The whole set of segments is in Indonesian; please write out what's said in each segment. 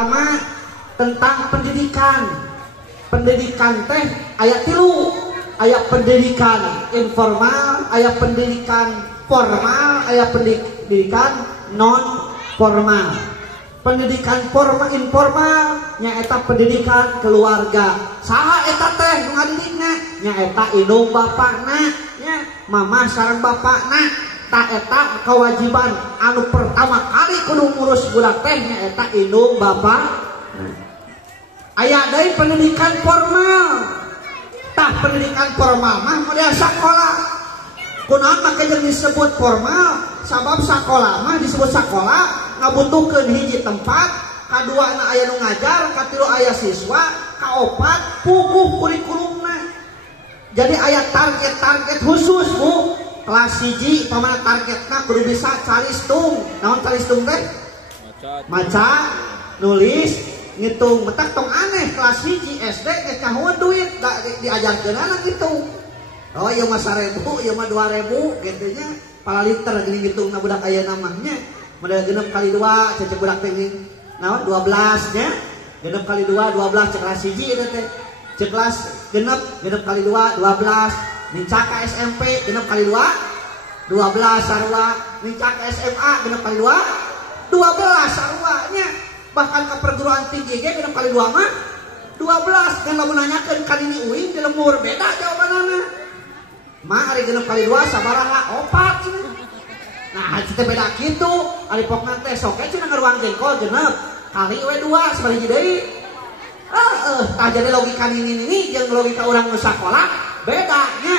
pertama tentang pendidikan. Pendidikan teh aya 3, aya pendidikan informal, aya pendidikan formal, aya pendidikan non formal. Pendidikan formal informal nyaeta pendidikan keluarga. Saha eta teh nu ngadidikna? Nyaeta indung bapakna, nya mamah sareng bapakna. Ta eta kewajiban anu pertama kali kudu ngurus budak teh nyaeta indung bapak. Aya deui pendidikan formal. Tah pendidikan formal mah model sakola. Kunaon make jeung disebut formal? Sabab sakola mah disebut sakola ngabutuhkeun hiji tempat, kaduana aya nu ngajar, katilu aya siswa, kaopat puguh kurikulumna. Jadi aya target-target khusus Bu. Kelas 1 pamana targetna kudu bisa calistung. Naon calistung teh? Maca, nulis, ngitung. Betak tong aneh kelas 1 SD geus kahueun duit diajarkeun anak gitu. Oh ieu mah 1000, ieu mah 2000 gitu nya. Pala liter geuning ngitungna budak aya namanya. Modal genep kali 2 cecek budak teh naon 12 nya. Genep kali 2 12 cek kelas 1 eta teh. Cek kelas genep kali 2 12. Nincak ke SMP genep kali 2 12 sarua. Nincak ke SMA genep kali 2 12 sarua nya. Bahkan ke perguruan tinggi ge genep kali 2 mah 12. Dan lamun nanyakeun ka dini uing di lembur beda jawabanana. Mah ari genep kali 2 sabaraha? 4 cenah. Nah, kita beda gitu. Ari pokna teh sok cenah ngaruang jengkol genep kali we 2 sabaraha deui. Tah jadi logika ini jeung logika urang nu sakola bedanya.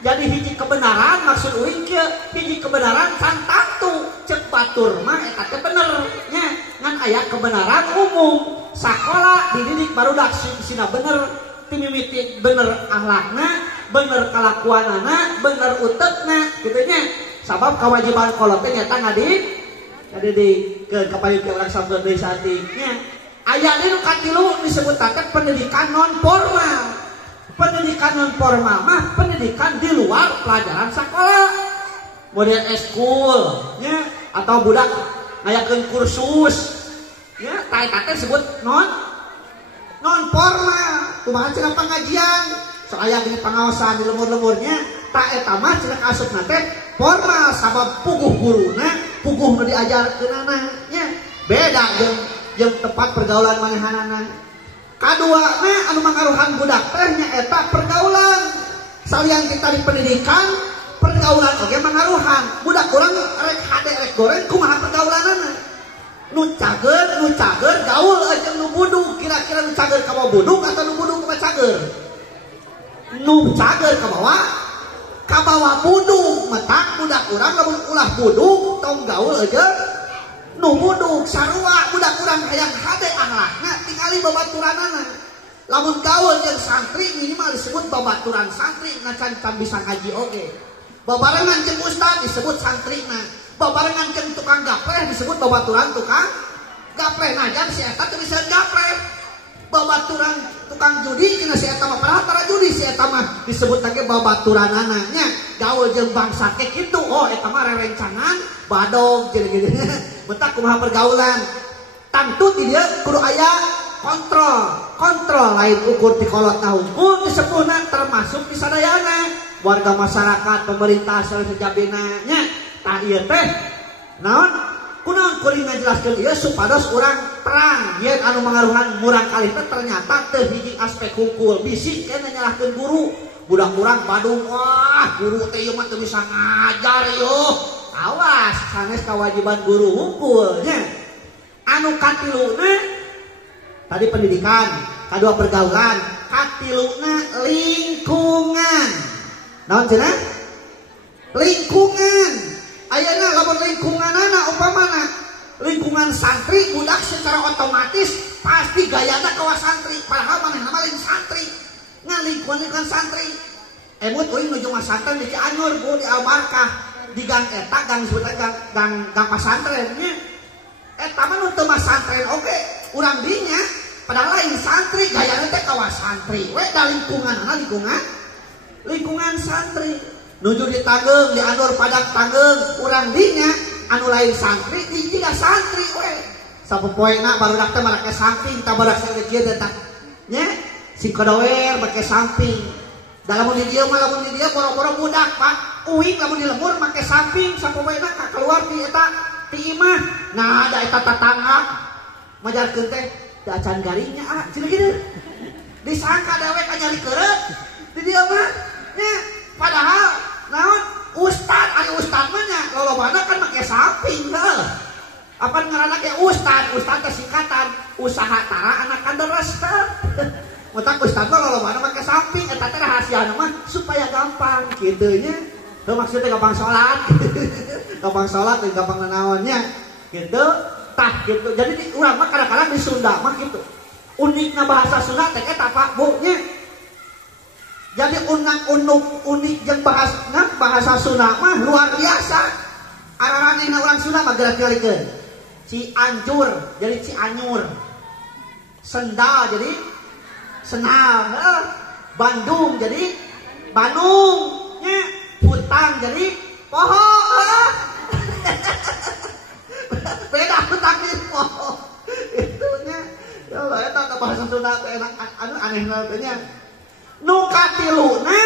Jadi hiji kebenaran maksud uing kieu, hiji kebenaran santantu cek batur mah eta teh bener nya. Ngan aya kebenaran umum. Sakola dididik barudak sina bener, timimiti bener akhlakna, bener kalakuanana, bener utekna kitu nya. Sabab kewajiban kolot teh nyata ngadidikeun kapayeukeun urang sabda deui saeutiknya. Aya nu katilu disebut teh pendidikan non formal. Pendidikan non formal mah pendidikan di luar pelajaran sekolah. Model eskul nya atau budak ngayakeun kursus nya ta eta teh disebut non formal. Kumaha cenah pengajian? Sok aya gini pengawasan di lemur-lemurnya. Ta eta mah cenah asupna teh formal sabab puguh guruna, puguh nu diajarkeunana nya. Beda jeung tempat pergaulan manehanana. Kaduana anu mangaruhan budak teh nyaeta pergaulan. Salian kita di pendidikan, pergaulan oge mangaruhan. Budak urang rek hade rek goreng kumaha pergaulanana? Nu cager gaul aja nu buduk. Kira-kira nu cager ka bawa buduk atau nu buduk ka cager? Nu cager ka bawa buduk. Metak budak urang lamun ulah buduk tong gaul aja nu buduk sarua. Budak urang hayang hade akhlakna tingali babaturanana. Lamun gaul jeung santri minimal disebut babaturan santri ngacan bisa ngaji oge. Babarengan jeung ustad disebut santrina. Babarengan jeung tukang gapleh disebut babaturan tukang gapleh. Najan si eta teu bisa gapleh. Babaturan tukang judi cenah si eta mah paratara judi si eta mah disebut lagi babaturanana nya. Gaul jeung bangsa teh kitu. Oh eta mah rerencangan badog jadi gitu. Betak kumaha pergaulan. Tantu di dieu kudu aya kontrol lain ukur ti kolot hukum disepuhna termasuk di sadayana warga masyarakat pemerintah sejabina nya. Tah ieu teh naon kunaon kuring ngajelaskeun ieu supados urang terang yen anu mangaruhan murang kalih teh ternyata teu hiji aspek hukul. Bisi keneh nyalahkeun guru. Budak urang Badung wah guru teh ieu mah teu bisa ngajar yeuh. Awas sanes kewajiban guru hukul nya. Anu katiluna tadi pendidikan, kedua pergaulan, katiluna lingkungan. Naon cenah? Lingkungan. Ayeuna lamun lingkunganana umpamana lingkungan santri budak secara otomatis pasti gayana kawa santri. Padahal manehna mah lain santri. Ngan lingkungan santri. Emut euy nuju masantren di Cianjur, di Albarkah, di gang eta gang disebutna gang pasantren nya. Eta mah nu teu masantren oge, urang dinya padahal lain santri gayana teh kawa santri. We da lingkungan santri. Nuju di Tangeung, di Anur Padang Tangeung, urang dinya anu lain santri, dinya santri we. sapopoena barudak teh make samping tabarak saya kieu teh tah nya si kodower make samping dalam di dieu mah lamun di dieu boro-boro budak Pak uing lamun di lembur make samping sapopoena ka keluar di eta ti imah nah ada eta tatangga majarkeun teh da acan garingnya cenah kieu disangka dewek ka nyari keureut di dieu mah nya padahal naon ustad ari ustad mah nya lolobana kan make samping heuh apa ngaranna ge ustad teh singkatan usaha tara anak kanderes teh otak ustad mah lolobana make samping eta teh rahasiana mah supaya gampang kitu nya teu maksudnya gampang salat gampang salat dan gampang nanaonnya gitu tah gitu jadi di urang mah kadang-kadang di Sunda mah gitu unikna bahasa Sunda teh eta Pak Bu nya jadi unik jeung bahasa Sunda mah luar biasa araranehna urang Sunda mah gerak-gerikeun Cianjur jadi Cianyur Sendal jadi Senal Bandung jadi Bandung nya Hutang jadi poho beda hutang di poho itunya ya Allah eta bahasa Sunda teh enak anu anehna teh nya nu katiluna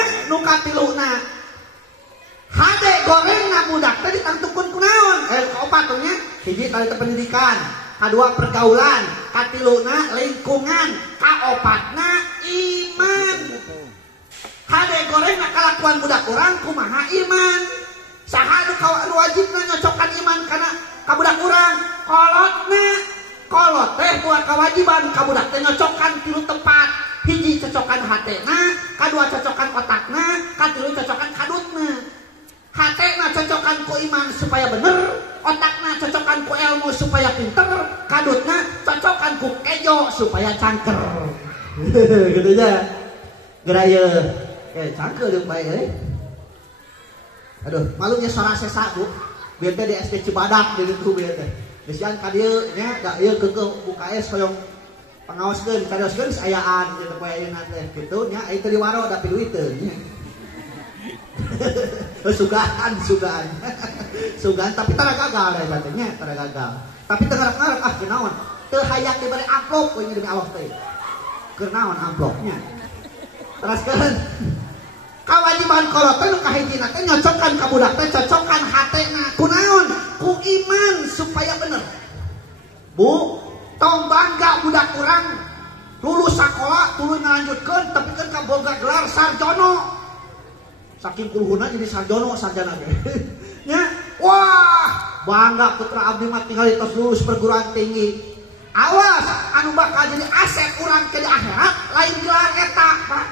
hade gorengna budak teh ditantukeun kunaon kaopat nya hiji tali pendidikan kadua pergaulan katiluna lingkungan kaopatna iman hade gorengna kalakuan budak urang kumaha iman saha nu wajibna nyocokan iman kana ka budak urang kolot teh buat kewajiban ka budak teh nyocokan tilu tempat hiji cocokan hatena kadua cocokan otakna katilu cocokan kadutna hatena cocokan ku iman supaya bener otakna cocokan ku ilmu supaya pinter kadutna cocokan ku kejo supaya cangker gitu aja geraya cangker jeung bae euy aduh malunya suara sesa Bu biar teh di SD Cibadak di ditu biar teh geus jan ka dieu nya da ieu keukeuh UKS hoyong pangaoskeun carioskeun sayaan kitu poe ayeuna teh kitu nya ai teh di waro da piduit teh nya sugaan tapi tara gagal da teh nya tara gagal tapi teu ngarep-ngarep kunaon teu hayang diberi amplop we demi Allah teh keur naon amplopnya teruskeun kawajiban kolot teh nu kahijina teh nyocokan ka budak teh cocokan hatena kunaon ku iman supaya bener Bu tong bangga budak urang lulus sakola tuluy ngalanjutkeun tapi kan kaboga gelar sarjono saking kuluhuna jadi sarjana ge nya wah bangga putra abdi mah tinggal tos lulus perguruan tinggi awas anu bakal jadi aset urang ke di akhirat lain gelar eta Pak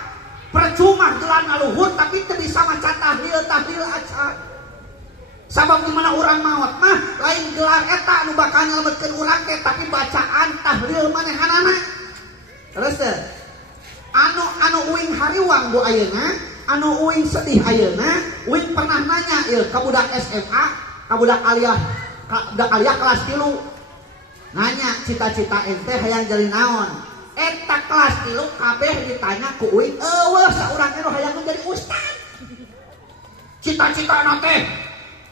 percuma gelar luhur tapi teu bisa maca tahlil acan sabab dimana urang maot mah lain gelar eta anu bakal nyelametkeun urang teh tapi bacaan tahlil manehanana terus teh anu uing hariwang Bu ayeuna anu uing sedih ayeuna uing pernah nanya ieu ka budak SMA ka budak aliyah kelas 3 nanya cita-cita ente hayang jadi naon eta kelas 3 kabeh ditanya ku uing eueuh saurang anu hayang jadi ustad cita-citana teh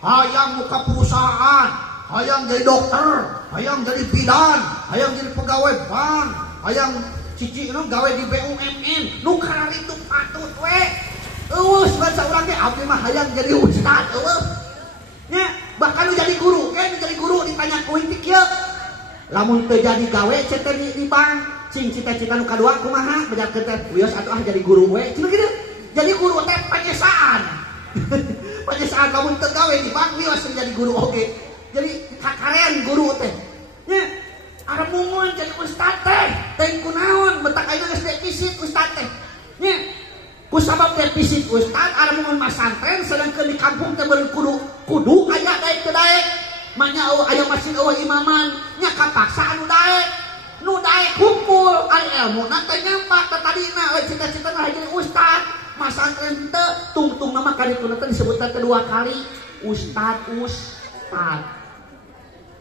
hayang muka perusahaan hayang jadi dokter hayang jadi bidan hayang jadi pegawai bank hayang cici nu gawe di BUMN nu kana itu patut we eueuh saurang ge abdi mah hayang jadi ustad eueuh nya bahkan nu jadi guru ditanya ku uing kieu lamun teu jadi gawe cete di bank cing cita-cita nu kadua kumaha bejakeun teh wios atuh jadi guru we cenah kitu jadi guru teh panyesaan panyesaan lamun teu gawe di bank wios jadi guru oge jadi kakaren guru teh nya arep mungun jadi ustad teh teh kunaon betak ayeuna geus defisit ustad teh nya ku sabab defisit ustad arep mungun masantren sedangkeun di kampung teh beureun kudu aya daek teu daek manya aya masjid eueuh imaman nya kapaksa anu daek nu daek kumpul ari ilmu teh nyampak ka tadina lain cita-citana jadi ustad masantren teu tungtung nama kadituna teh disebutna teh 2 kali ustad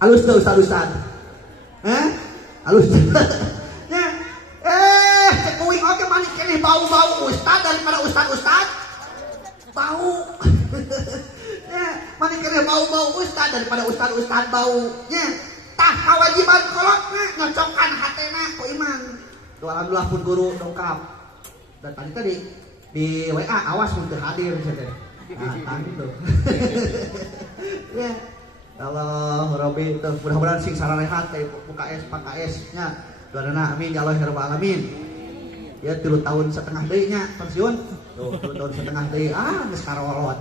alus teu ustad alus nya cek uing oge manik keneh bau-bau ustad daripada ustad bau nya manik keneh bau-bau ustad daripada ustad bau nya tah kawajiban kolotna nyocokan hatena ku iman. Tuh alhamdulillah pun guru dongkap. Dan tadi di WA awas mun teu hadir teh. Nah, tadi tuh. Ya. Allah Rabbi tuh mudah-mudahan sing sararehat teh UKS PKS nya. Doana amin ya Allah ya rabbal alamin. Ya 3 tahun setengah deui nya pensiun. Tuh 3 tahun setengah deui geus karolot.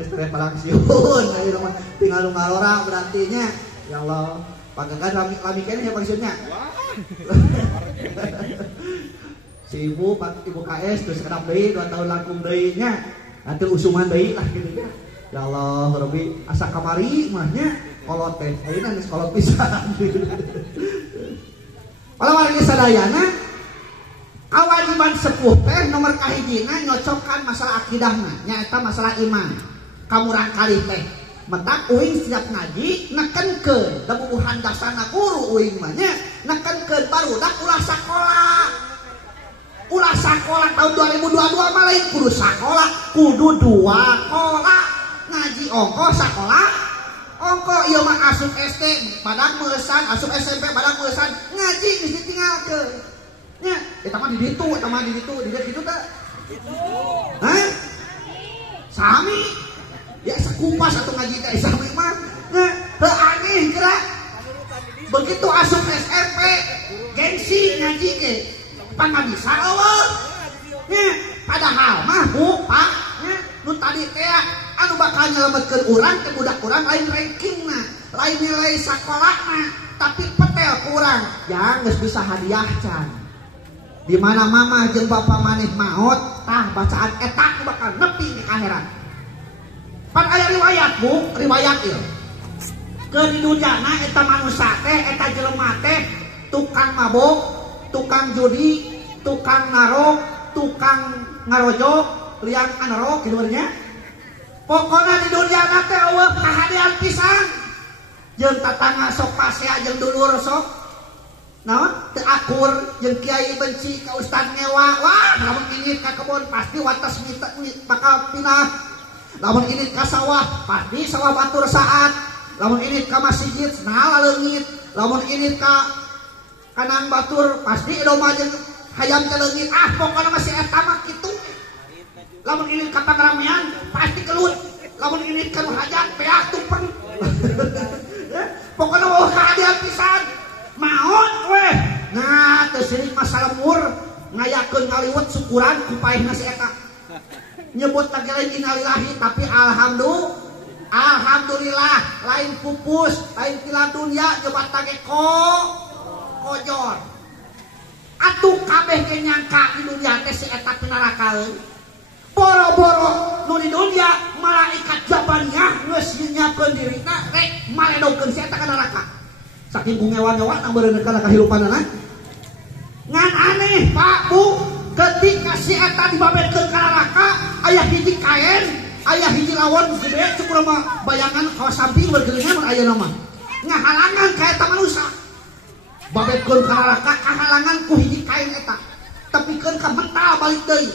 Geus teh pensiun. Ayo mah tinggal nu ngalora berarti nya. Ya Allah, pagagan lami kene ya pensiunnya. Si ibu KS terus kedap deui 2 tahun langkung deui nya. Nanti usuman deui lah gitu ya. Ya Allah Rabbi asa kamari mah nya kolot teh. Ayeuna geus kolot pisan. Kalau warga sadayana kewajiban sepuh teh nomor kahijina nyocokan masalah akidahna nyaeta masalah iman kamurang kali teh mentak uing setiap ngaji nekenkeun da bubuhan dasarna guru uing mah nya nekenkeun barudak ulah sakola tahun 2022 mah lain kudu sakola kudu 2 kola ngaji ongko sakola ongko ieu mah asup SD badak meusan asup SMP badak meusan ngaji geus ditinggalkeun nya eta mah di ditu di ditu teh hah sami ya sakupas atau ngaji teh sami mah nya teu aneh gerak begitu asup SMP gengsi ngaji ge pang bisa eueuh nya padahal mah Bu Pak nya nu tadi teh anu bakal nyelametkeun urang teh budak urang lain rankingna lain nilai sakolahna tapi petel ku urang ya geus bisa hadiah can di mana mama jeung bapa maneh maot tah bacaan eta bakal nepi di akhirat pan aya riwayat Bu riwayat ieu keur di duniana eta manusia teh eta jelema teh tukang mabok tukang judi tukang narok tukang ngarojok liang anerok kitu nya pokona di dunia teh eueuh kahadian pisan jeung tatangga sok pasea jeung dulur sok naon teu akur jeung kiai benci ka ustad ngewa wah lamun ingit ka kebon pasti wates bakal pinah lamun ingit ka sawah pasti sawah batur saat lamun ingit ka masjid nah leungit lamun ingit ka kanang batur pasti domba jeung hayam teh leungit pokona masih eta mah kitu lamun ingit ka pangaramean pasti kelut lamun ingit ka hajat peak tumpeng pokona mau kahadian pisan maot weh nah teu seurik masalah mur ngayakeun ngaliwet syukuran ku paehna si eta nyebut lagi lain innalillahi tapi alhamdulillah lain pupus lain tilam dunia nyoba tage kojor atuh kabeh ge nyangka di dunia teh si eta pinarakaeun boro-boro nu di dunia malaikat jabaniyah geus nyiapkeun dirina rek maledogkeun si eta ka neraka saking kungewan-ewan ang beureuneun kana kahirupanana ngan aneh Pak Bu ketika si eta dibabetkeun ka neraka aya hiji kaen aya hiji lawon gede cukup mah bayangan kawas samping bergelingan mun aya nama ngahalangan ka eta manusia babetkeun ka neraka kahalangan ku hiji kaen eta tepikeun ka mental balik deui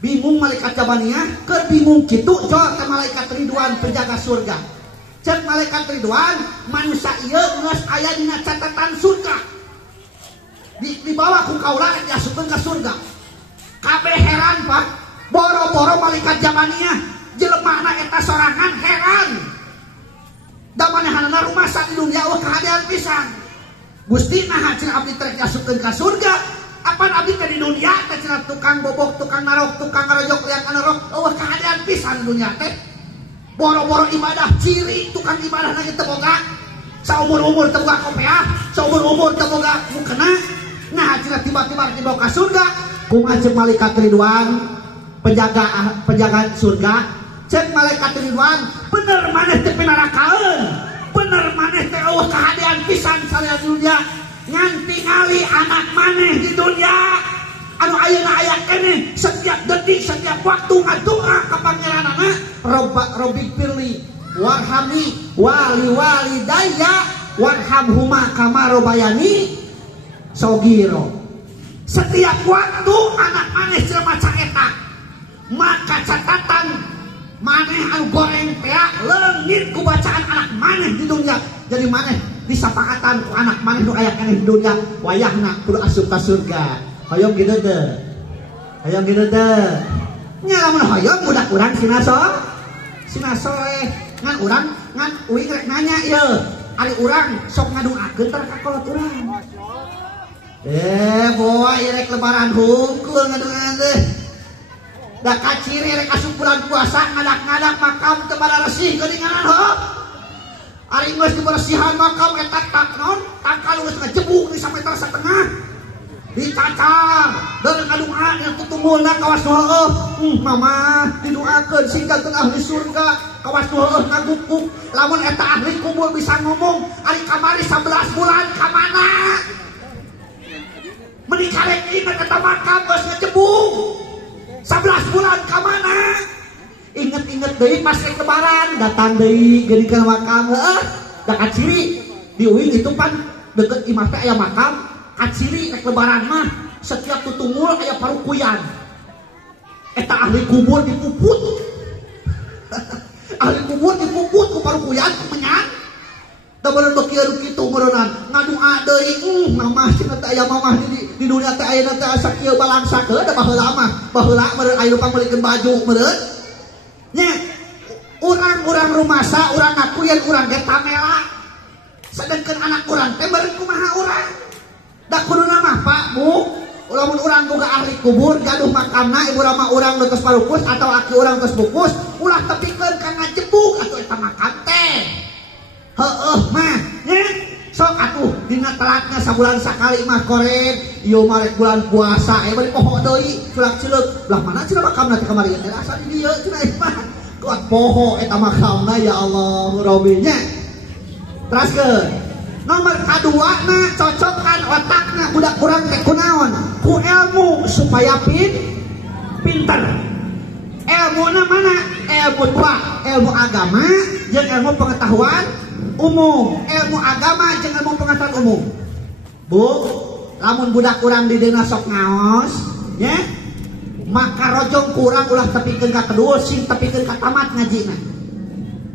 bingung malaikat jabaniyah keur bingung kitu coba ke malaikat Ridwan penjaga surga cek malaikat Ridwan manusia ieu geus aya dina catatan surga dibawa ku kaula diasupkeun ka surga kabeh heran Pak boro-boro malaikat jabaniyah jelemana eta sorangan heran da manehanna rumasa di dunia kahadian pisan Gusti naha cenah abdi trek diasupkeun ka surga apaan abdi teh di dunia teh cenah tukang bobok tukang narok tukang ngarojok liang anerok eueuh kahadian pisan dunia teh boro-boro ibadah ciri tukang ibadah lagi teu boga saumur-umur teu boga kopiah saumur-umur teu boga mukena nah cenah tiba-tiba dibawa ka surga kumaha cek malaikat Ridwan penjaga surga cek malaikat Ridwan bener maneh teh pinarakaeun bener maneh teh eueuh kahadian pisan salaya dunia nganti ngali anak maneh di dunia anu ayeuna aya keneh setiap detik setiap waktu ngadoa ka pangeranana Robbi firli warhamni walidayya warhamhuma kama robayani sogiro setiap waktu anak maneh jelema caeta maka catatan maneh anu goreng teh leungit ku bacaan anak maneh di dunia jadi maneh disapakatan ku anak maneh nu aya keneh di dunia wayahna kudu asup ka surga. Hoyong kitu teh. Hoyong kitu teh. Nya lamun hoyong budak urang sinaso ngan urang ngan uing rek nanya ieu. Ari urang sok ngaduakeun tar ka kolot urang. Boy rek lebaran hungkul ngaduaan teh. Da kaciri rek asup bulan puasa ngadak-ngadak makam teu bala resih geuninganan heuh. Ari geus dibersihan makam eta taknon tangkal geus ngajebuk di sameter satengah. Dicacar dan ngadua yang tutunggulna kawas nu heueuh. Mama didoakeun singgalkeun ahli surga kawas nu heueuh ngagupuk. Lamun eta ahli kubur bisa ngomong ari kamari 11 bulan ka mana? Meuni karek inget eta makam geus ngajebuk. 11 bulan ka mana? Inget-inget deui pas rek lebaran datang deui geuning ka makam heueuh. Da kaciri di uing itu pan deket imah teh aya makam. Kaciri rek lebaran mah setiap tutunggul aya parukuyan. Eta ahli kubur dipuput. Ahli kubur dipuput ku parukuyan menyan. Da bener beuki anu kitu meureunnan ngadua deui mamah cenah teh aya mamah di dunia teh aya teh sakieu balangsakeun da baheula mah. Baheula meureun aya nu pamulikeun baju meureun. Nya urang-urang rumasa urang ngaku yen urang ge tamela. Sedengkeun anak urang teh beureun kumaha urang. Da kuduna mah Pak Bu, lamun urang boga ahli kubur gaduh makamna ibu rama urang nu tos parukus atau aki urang tos bukus ulah tepikeun ka ngajebuk atuh eta makam teh. Heueuh mah nya sok atuh dina telatna sabulan sakali mah korek ieu mah rek bulan puasa bari poho deui culak-culuk belah mana cenah makamna teh kamari teh asa di dieu cenah mah kuat poho eta makamna ya Allah Rabbi nya. Teraskeun nomor kedua na cocokkan otakna budak kurang teh kunaon ku ilmu supaya pinter. Ilmuna mana? Ilmu dua, ilmu agama jeung ilmu pengetahuan umum. Ilmu agama jeung ilmu pengetahuan umum. Bu, lamun budak kurang di dina sok ngaos nya maka rojong kurang ulah tepikeun ka kedua sing tepikeun ka tamat ngajina.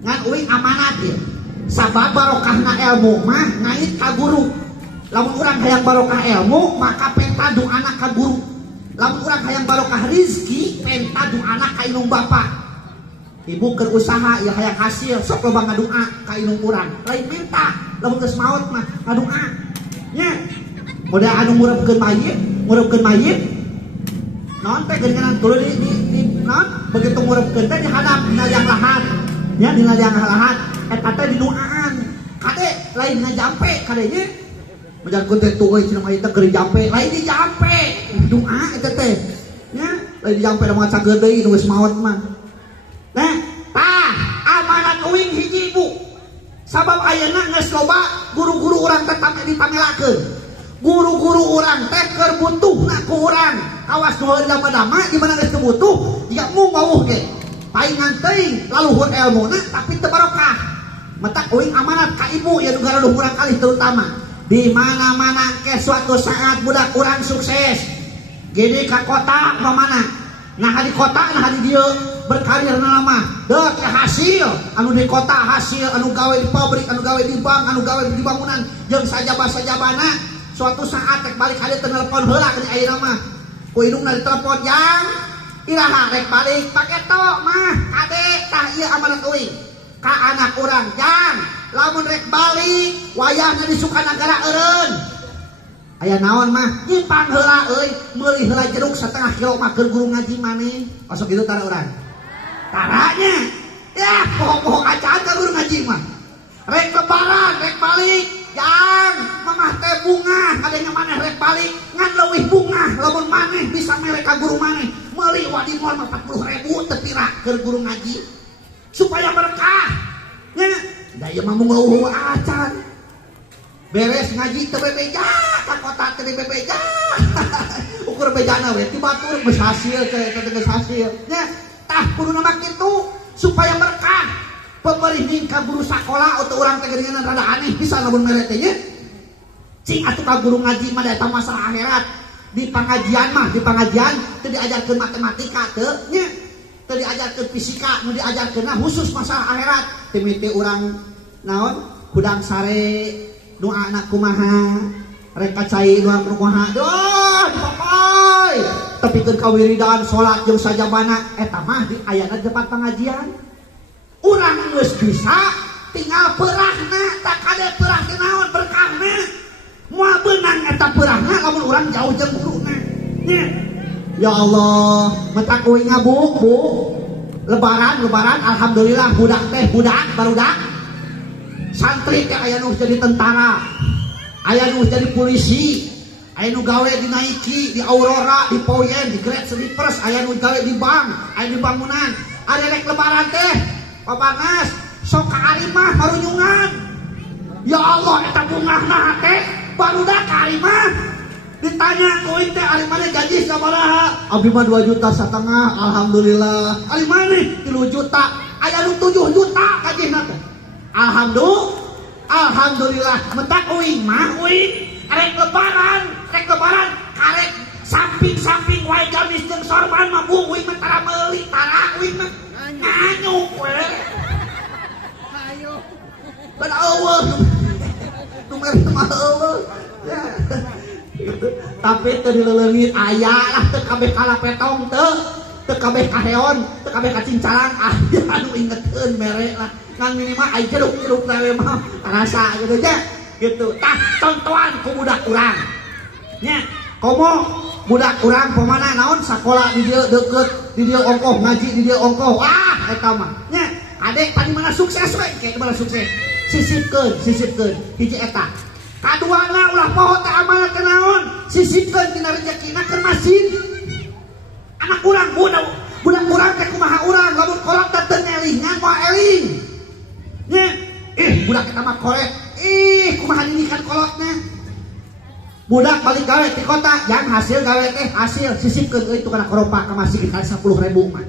Ngan uing amanat ieu. Sabab barokahna ilmu mah ngait ka guru. Lamun urang hayang barokah ilmu maka penta doana ka guru. Lamun urang hayang barokah rezeki penta doana ka inung bapa. Ibu keur usaha ya hayang hasil sok loba ngadoa ka inung urang. Lain minta lamun geus maot mah ngadoa. Nya moda anu ngurepkeun mayit naon teh geuningan tuluy di naon begitu ngurepkeun teh dihadap dina liang lahat. Ya dina liang lahat eta teh didoaan kade lain ngajampe kadenya menjangkut teh tuh cenah mah eta keur jampe lain di jampe doa eta teh nya lain di jampe da maca geudeuy nu geus maot mah. Nah tah amanat uing hiji ibu sabab ayeuna geus loba guru-guru urang teh ditamelakeun. Guru-guru urang teh keur butuhna ku urang awas nu dama-dama di mana geus butuh jika mung wawuh ge paingan teuing laluhur ilmuna tapi teu barokah. Matak uing amanat ka ibu ya nu garuduh urang kalih terutama di mana-mana ke suatu saat budak urang sukses gede ka kota mana nah di kota nah di dieu berkarir lama deuh ke hasil anu di kota hasil anu gawe di pabrik anu gawe di bank anu gawe di bangunan jeung sajabah-sajabana suatu saat rek balik hade teu nelpon heula ka ayeuna mah ku indungna ditelepon yang iraha rek balik pake tok mah kade tah ieu amanat uing ka anak urang jang lamun rek balik wayahna di Sukanagara eureun aya naon mah nyimpan heula euy meuli heula jeruk setengah kilo mah keur guru ngaji maneh osok kitu tara urang taranya ya poho-poho kacaan ka guru ngaji mah rek lebaran rek balik jang mamah teh bunga kadenya maneh rek balik ngan leuwih bunga lamun maneh bisa mere ka guru maneh meuli wadi mall 40.000 teu pira keur guru ngaji supaya berkah nya da ieu mah mung eueuh acan beres ngaji teu bebeja ka kota teu bebeja ukur bejana we ti batur geus hasil teh eta geus hasil nya tah kuduna mah kitu supaya berkah pemerintah ka guru sakola atau urang teh geuningan rada aneh bisa lamun mere teh nya cing atuh ka guru ngaji mah eta masalah akhirat di pengajian teu diajarkeun matematika teu nya teu diajarkeun fisika nu diajarkeunna khusus masalah akhirat timiti urang naon hudang sare nu anak kumaha rek kacai nu kumaha doh dipakai tapi keur kawiridan salat jeung sajabana eta mah di ayana tempat pengajian urang geus bisa tinggal peurahna tak kade peurah teh naon berkahna moal beunang eta peurahna lamun urang jauh jeung guruna nya ya Allah mata kuing ngabuk bu lebaran alhamdulillah budak barudak santri teh aya nu jadi tentara aya nu jadi polisi aya nu gawe di Nike di Aurora di Poyen di Great Sleepers aya nu gawe di bank aya di bangunan ada rek lebaran teh papanas sok ka arimah marunyungan ya Allah eta bungahna teh barudak ka arimah ditanya koin teh arimana gaji sabaraha abdi mah 2,5 juta alhamdulillah arimana 3 juta aya nu 7 juta gajina teh alhamdulillah mentak uing mah uing rek lebaran karek samping wae gamis jeung sorban mah bu uing mah tara meuli tara uing mah nganyuk we ayo ben eueuh nu mere mah eueuh ya tapi teu dileleungit aya lah teu kabeh kalapetong teu kabeh kaheon teu kabeh kacincalang aya anu ingeteun mere lah ngan minimal aya jeruk lewe mah rasa gitu aja gitu tah contohan ku budak urang nya komo budak urang pemana naon sakola di dieu deukeut di dieu ongkoh ngaji di dieu ongkoh wah eta mah nya adek tadi mana sukses we kayak mana sukses sisipkeun hiji eta kaduana ulah poho teh amanah teh naon sisipkeun dina rezekina keur masin anak urang budak urang teh kumaha urang lamun kolot teh elingan moal eling nya budak eta mah kolot kumaha dinikan kolotna budak balik gawe di kota yang hasil gawe teh hasil sisipkeun euy tukang keropak ka masjid kali 10.000 mah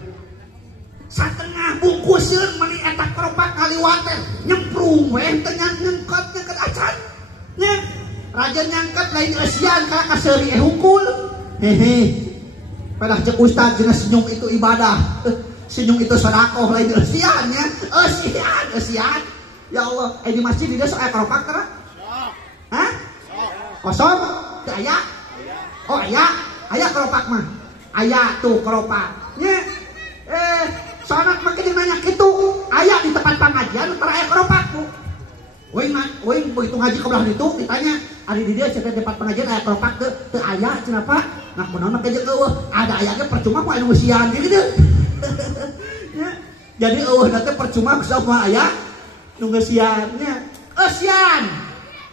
satengah bungkuseun meni eta keropak kaliwat teh nyemprung we teh nyangkot acan nya raja nyangkat lain esian kana kaseuri hungkul hehe padah cek ustaz jeung senyum itu ibadah senyum itu sedekah lain esian nya esian ya Allah di masjid dia sok aya keropak tara hah kosong teu aya oh aya keropak mah aya tuh keropak nya soalna make jeung nanya kitu aya di tempat pengajian tara aya keropak tuh Wing begitu ngaji kebelah itu ditanya ari di dia cerita tempat pengajian aya keropak teu aya cenah Pak nah kunaon make jeung eueuh ada aya ge percuma ku anu sian gitu ya jadi eueuh teh percuma geus mah aya nu sian nya sian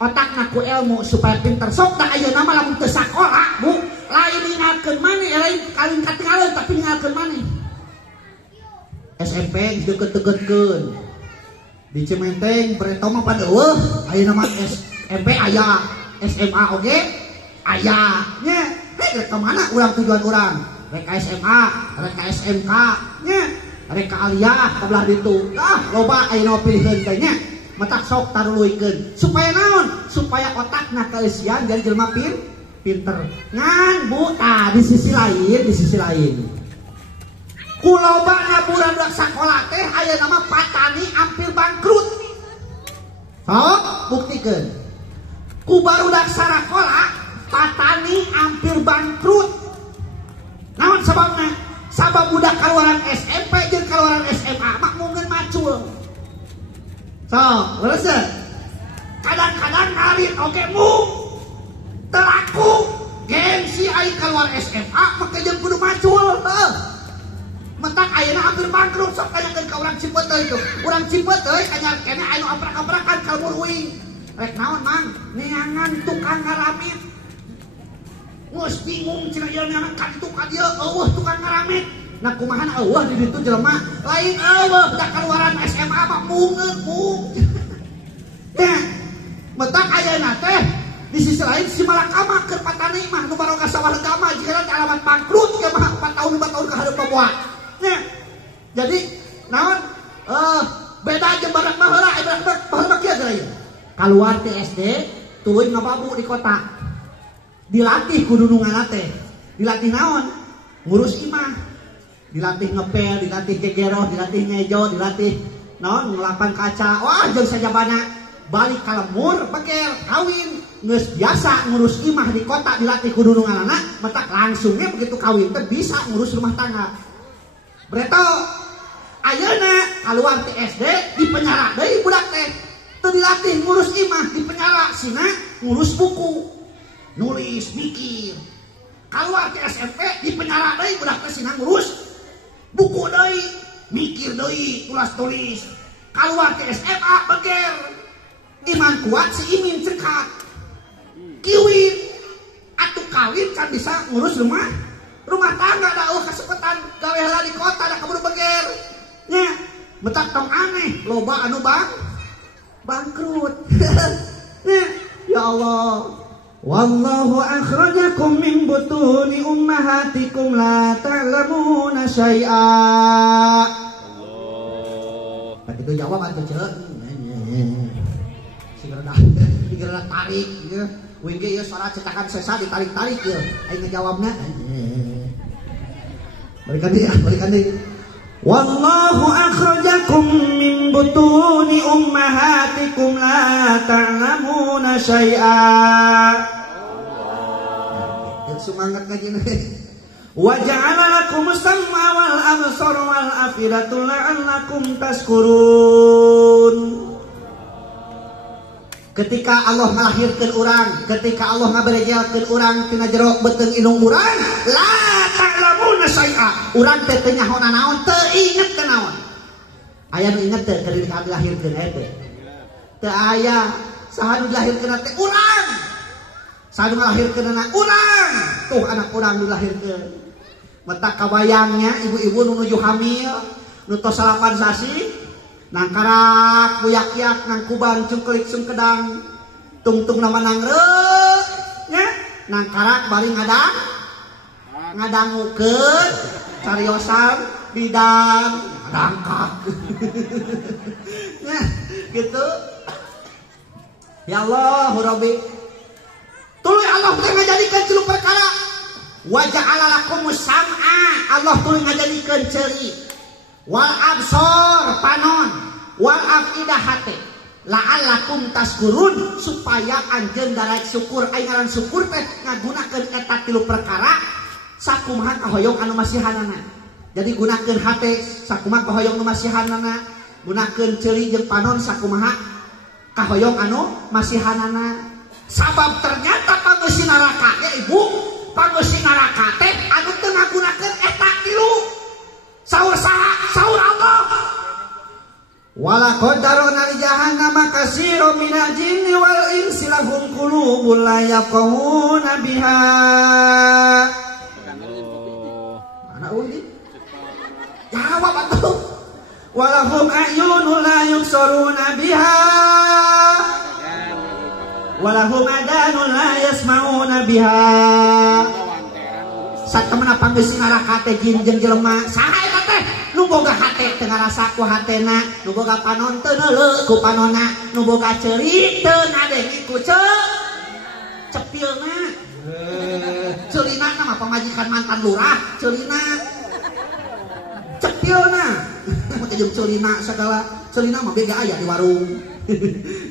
otakna ku ilmu supaya pinter sok da ayeuna mah lamun teu sakola bu lain ningalkeun maneh lain kalin katinggalan tapi ningalkeun maneh SMP deukeut-deukeutkeun di Cimenteng Preto mah pada ayeuna mah SMP aya SMA oge aya nya rek ka mana urang tujuan urang rek ka SMA rek ka SMK nya rek ka aliyah ka belah ditu loba ayeuna pilieun teh nya matak sok taruluykeun supaya naon supaya otakna keeusian jadi jelema pinter ngan bu di sisi lain kulobana budak sakola teh aya nama patani hampir bangkrut sok buktikeun ku barudak sarakola patani hampir bangkrut naon sababna sabab budak kaluaran SMP jeung kaluaran SMA mak mungkin macul sok leres kadang-kadang ngarit oge mu telaku gengsi aing kaluar SMA make jeung kudu macul mentak ayeuna hampir bangkrut sok tanyakeun ka urang Cipeuteung itu urang Cipeuteung anyar kene anu aprak-aprakan kalmur uing rek naon mang neangan tukang ngaramit geus bingung cenah ieu neangan ka ditu ka dieu eueuh tukang ngaramit nah kumaha eueuh di ditu jelema lain eueuh da kaluaran SMA mah mung teh mentak ayeuna teh di sisi lain si Malakama keur patani mah nu baroga sawah legama jika alamat bangkrut ge mah 4 tahun 5 tahun ka hareup boa nya jadi naon beda jeung barak baheula baheula kieu geus ieu kaluar ti SD tuluy ngababu di kota dilatih kudu nu ngaana teh dilatih naon ngurus imah dilatih ngepel dilatih gegeroh dilatih ngejo dilatih naon ngelapan kaca wah jeung sajabana balik ka lembur beger kawin geus biasa ngurus imah di kota dilatih kudu nu ngaranna matak langsungnya begitu kawin teh bisa ngurus rumah tangga. Breto ayeuna kaluar ti SD di penjara deui budak teh teu dilatih ngurus imah di penjara sina ngurus buku nulis mikir. Kaluar ti SMP di penjara deui budak teh sina ngurus buku deui mikir deui tulis. Kaluar ti SMA beger iman kuat si imin cekat kiwin atuh kawin kan bisa ngurus rumah tangga da kasepetan gawe heula di kota da kaburu beger nya betak tong aneh loba anu bangkrut. Nya ya Allah wallahu akhrajakum min butuni ummahatikum la ta'lamuna syai'a. Allah itu jawab atuh ceuk Sigera tarik ya. WG ya suara cetakan sesa ditarik-tarik ya. Aing ngejawabna. Balikan deui. Wallahu akhrajakum min butuni ummahatikum la ta'lamuna syai'a. Allah. Semangat ngaji nih. Wa ja'ala lakum as-sam'a wal absara wal afidata la'allakum tashkurun. Ketika Allah melahirkan orang, ketika Allah ngaberejelkeun urang tina jero beuteung indung urang, la ta'lamuna syai'a. Urang teh teu nyaho naon, teu inget teh naon. Aya nu inget teh keur dilahirkeun aya teh. Teu aya saha nu dilahirkeun teh urang. Saha nu ngalahirkeunna urang. Tuh anak urang dilahirkeun. Mata kabayangnya ibu-ibu nu nuju hamil, nu tos 8 sasi. Nang karak buyak-yak nang kubang cungkelik sungkedang tungtung nama nangreu nya nang karak bari ngadangukeun cariosan bidang ngadangkak. Nah gitu ya Allah Rabbi tuluy Allah teh ngajadikeun tilu perkara wa ja'ala lakumus sam'a Allah tuluy ngajadikeun ceuri wal absor panon wal afidah hate la'allakum tashkurun supaya anjeun darat syukur. Aing ngaran syukur teh ngagunakeun eta tilu perkara sakumaha kahoyong anu masihanana. Jadi gunakeun hate sakumaha kahoyong anu masihanana, gunakeun ceuli jeung panon sakumaha kahoyong anu masihanana. Sabab ternyata pangeusi neraka ge ibu, pangeusi neraka teh anu teu ngagunakeun eta tilu. Saur saha? Saur Allah. Wala qadarna li jahannama katsiran minal jinni wal insi lahum qulubun la yafqahuna biha. Mana uli? Jawab atuh. Walahum a'yunun la yubsaruna biha. Walahum adanun la yasma'una biha. Satemana pangeusi neraka teh jin jeung jelema saha eta teh nu boga hate teu ngarasa ku hatena, nu boga panon teu neuleuh ku panonna, nu boga ceuri teu ngadengi ku cepilna. Ceulina mah pamajikan mantan lurah, ceulina cepilna. Mun teh jeung ceulina sagala, ceulina mah bega aya di warung.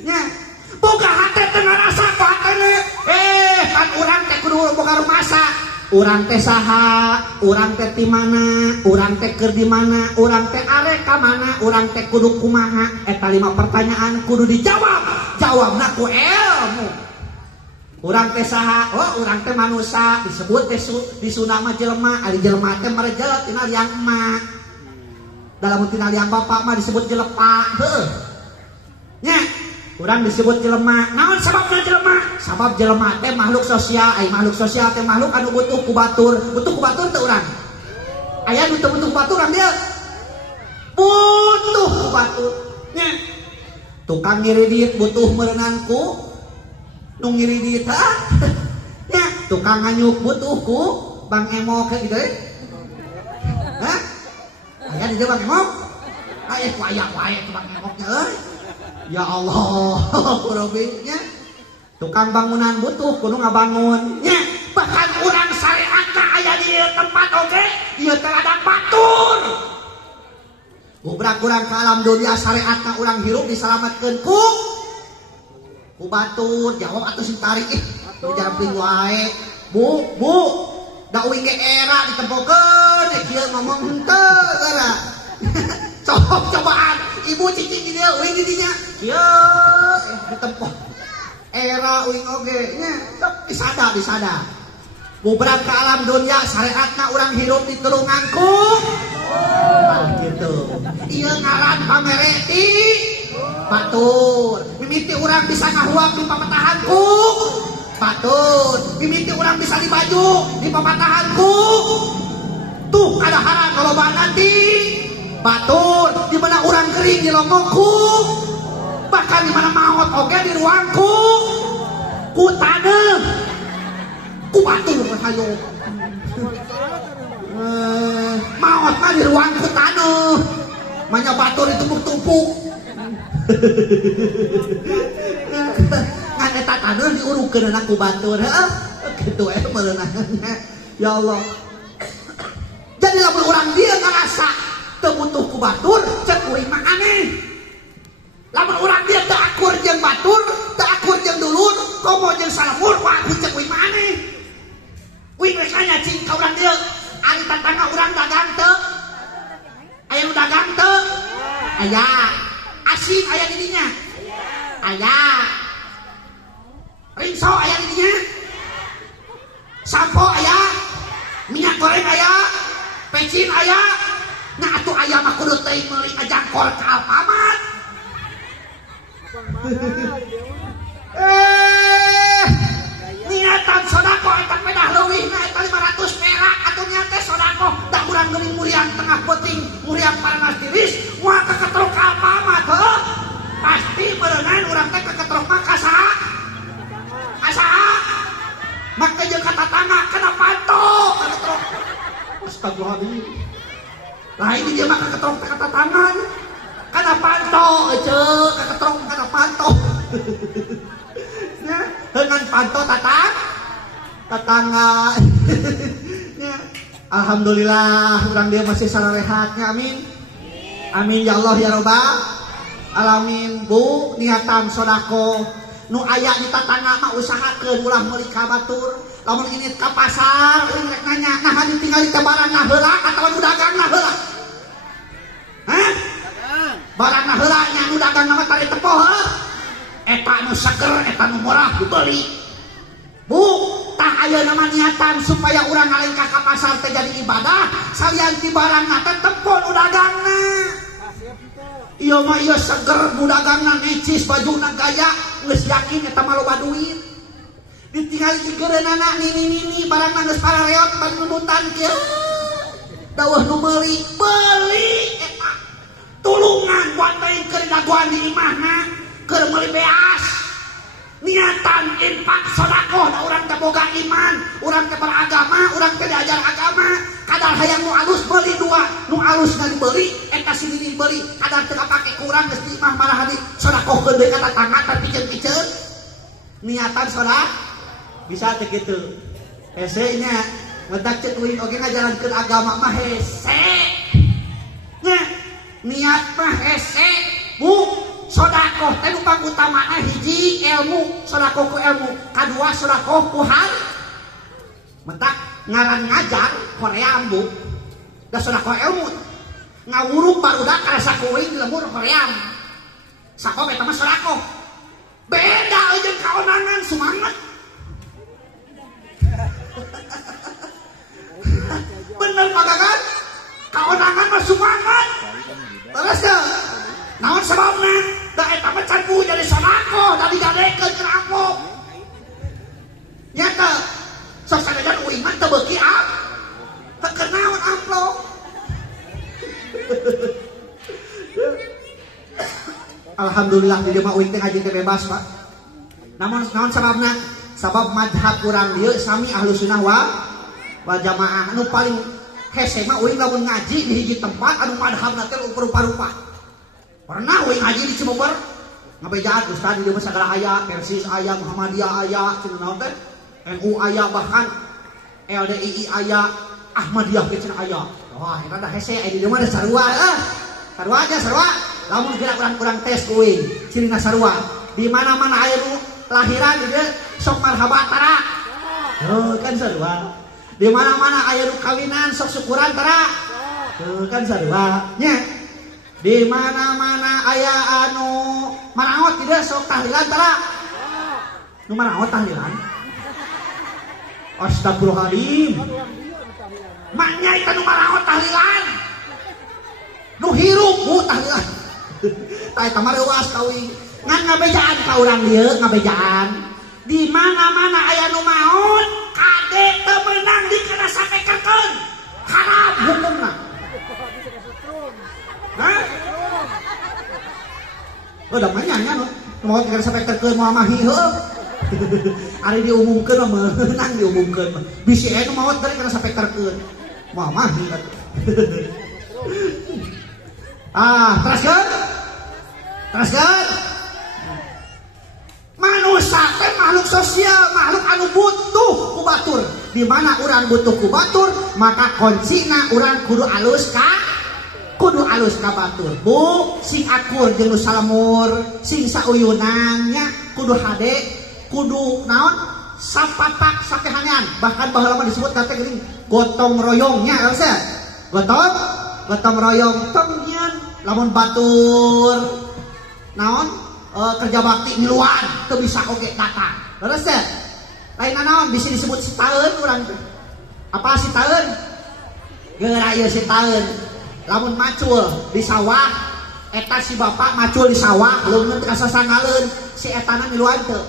Nya boga hate teu ngarasa ku hatena. Kan urang teh kudu boga rumasa. Urang teh saha, urang teh di mana, urang teh keur di mana, urang teh are ka mana, urang teh kudu kumaha. Eta 5 pertanyaan kudu dijawab. Jawabna ku ilmu. Urang teh saha? Oh, urang teh manusia, disebut teh di Sunda mah jelema, ari jelema teh marejelep tina liang emak. Dalam tina liang bapak mah disebut jelepa. Heuh. Nya urang disebut jelema. Naon sababna jelema? Sabab jelema teh makhluk sosial. Ai makhluk sosial teh makhluk anu butuh ku batur. Butuh ku batur teu urang? Aya nu teu butuh ku batur urang dia. Butuh ku batur. Nya tukang ngiri diit butuh meureunnan ku nu ngiri diit ha. Nya tukang nganyuk butuh ku Bang Emo kayak gitu. Hah? Aya di Bang Emo? Aya ku aya wae tu Bang Emo nya euy. Ya Allah, kurobinya tukang bangunan butuh kudu ngabangun. Nya bahkan urang syariatna aya di tempat oge, ieu teh ada batur. Ubrak urang ka alam dunia syariatna urang hirup diselamatkeun ku ku batur jawab atuh sing tarik jamping wae bu da uing ge era ditempokeun kieu ngomong henteu gara cobaan ibu cicing di dia uing di dinya kieu ditempok era uing oge nya disada bubrang ke alam dunia syariatna urang hirup di tulunganku gitu ieu ngaran pamereti batur mimiti urang bisa ngahuap di pamatahanku batur mimiti urang bisa di baju di pamatahanku tuh kadaharan kalobaan nanti batur di mana urang kering di longokku bahkan di mana maot oge di ruangku ku taneuh ku batur hayo maot mah di ruangku taneuh manya batur ditumpuk-tumpuk ngan eta taneuh diurukeun anak ku batur heuh kitu meureunana ya Allah jadi lamun urang dia ngarasa teu butuh ku batur cek uring mah aneh lamun urang dia teu akur jeung batur teu akur jeung dulur komo jeung salamur wah cek uring mah aneh uing rek nanya cing ka urang dia ari tatangga urang dagang teu aya nu dagang teu aya asin aya di dinya aya rinso aya di dinya sampo aya minyak goreng aya pecin aya nah atuh aya mah kudu teuing meuli ngajangkor ka Alfamart niatan sodako eta pedah leuwihna eta 500 perak atuh niat teh sodako da urang geuning muriang tengah peuting muriang paranas tiris moal keketrok ka Alfamart heuh pasti beuneunan urang teh keketrok mah ka saha mak teh jeung ka tatangga kana panto keketrok astagfirullahaladzim lain dia mah keketrok teh ka tatangga kana panto ceuk keketrok kana panto nya dengan panto tatangga nya alhamdulillah urang dia masih sararehatnya amin ya Allah ya robbal alamin bu niatan sodako nu aya di tatangga mah usahakeun ulah meuli ka batur lamun ini ka pasar urang rek nanya nah ditinggali teh barangna heula atawa nu dagangna heula hah barangna heula nya nu dagangna mah tari tepoh heuh eta nu seger eta nu murah dibeli bu tah aya nama niatan supaya urang ngalengkah ka pasar teh jadi ibadah salian ti barangna teh tepoh nu dagangna ieu mah ieu seger nu dagangna necis bajuna gaya geus yakin eta mah loba duit ditinggali ti geureunana nini barangna geus parareot bari nunutan kieu dawuh nu meuli eta tulungan buat teuing keur dagoan di imahna keur meuli beas niatan infak sedekah da urang teh boga iman urang teh beragama urang teh diajar agama kadar hayang nu alus beuli dua nu alus ngan dibeli eta sini dibeli kadar teu kapake ku urang geus di imah malah di sedekahkeun deui ka tatangga tapi piceun niatan sedekah bisa teh kitu hese nya ngedak ceuk uing oge ngajalankeun agama mah hese nya niat mah hese bu sodakoh teh nu pangutamana hiji ilmu sodakoh ku ilmu kadua sodakoh ku hal mentak ngaran ngajar hoream bu da sodakoh ilmu ngawuruk barudak karasa kuing lembur hoream sakoh eta mah sodakoh beda jeung kaonangan semangat bener pagagan kaonangan mah semangat terus ya naon sebabna da eta mah can ku jadi sodako da digadekeun ke amplop nya teh sok sadajan uing mah teu beuki teu kenaon amplop alhamdulillah di dieu mah uing teh ngaji teh bebas Pak namun naon sababna sabab madhab urang dieu sami ahlus sunnah wal jamaah anu paling hese mah uing lamun ngaji di hiji tempat anu madhabna teh rupa-rupa pernah uing ngaji di Cibubur ngabejaan ustaz di dieu mah sagala aya Persis aya Muhammadiyah aya cenah naon teh NU aya bahkan LDII aya Ahmadiyah ge cenah aya wah eta da hese di dieu mah da sarua sarua aja sarua lamun gerak urang-urang tes ku uing cirina sarua di mana-mana aya nu lahiran dia sok marhaban tara. Kan sarua. Di mana-mana aya nu kawinan sok syukuran tara. Kan sarua nya. Di mana-mana aya anu maraot dia sok tahlilan tara. Nu maraot tahlilan. Astagfirullahaladzim. Maknya itu nu maraot tahlilan. Nu hirup tahlilan. Tah eta mah reuas kawi. Ngan ngabejaan ka urang dieu, ngabejaan. Di mana-mana aya nu maot, kade teu meunang dikena sapekerkeun. Haram hukumna. Hah? Da manyanya nu maot dikena sapekerkeun moal mahi heuh. Ari diumumkeun mah meunang diumumkeun mah. Bisi aya nu maot dari kana sapekerkeun. Moal mahi atuh. Teruskan. Manusia teh makhluk sosial, makhluk anu butuh ku batur. Di mana urang butuh ku batur, maka kuncina urang kudu alus ka batur. Bu, sing akur jeung nu salemur, sing sauyunannya kudu hade, kudu naon? Sapapak sakehanean. Bahkan baheula mah disebut kata geuning gotong royongnya, asa? Gotong royong tongnya lamun batur naon kerja bakti miluan teu bisa oge datang. Leres teh? Lain naon bisa disebut sitaeun urang teh. Apa sitaeun? Geura ieu sitaeun. Lamun macul di sawah eta si bapak macul di sawah leungeun teu kasasangaleun si etana miluan teu.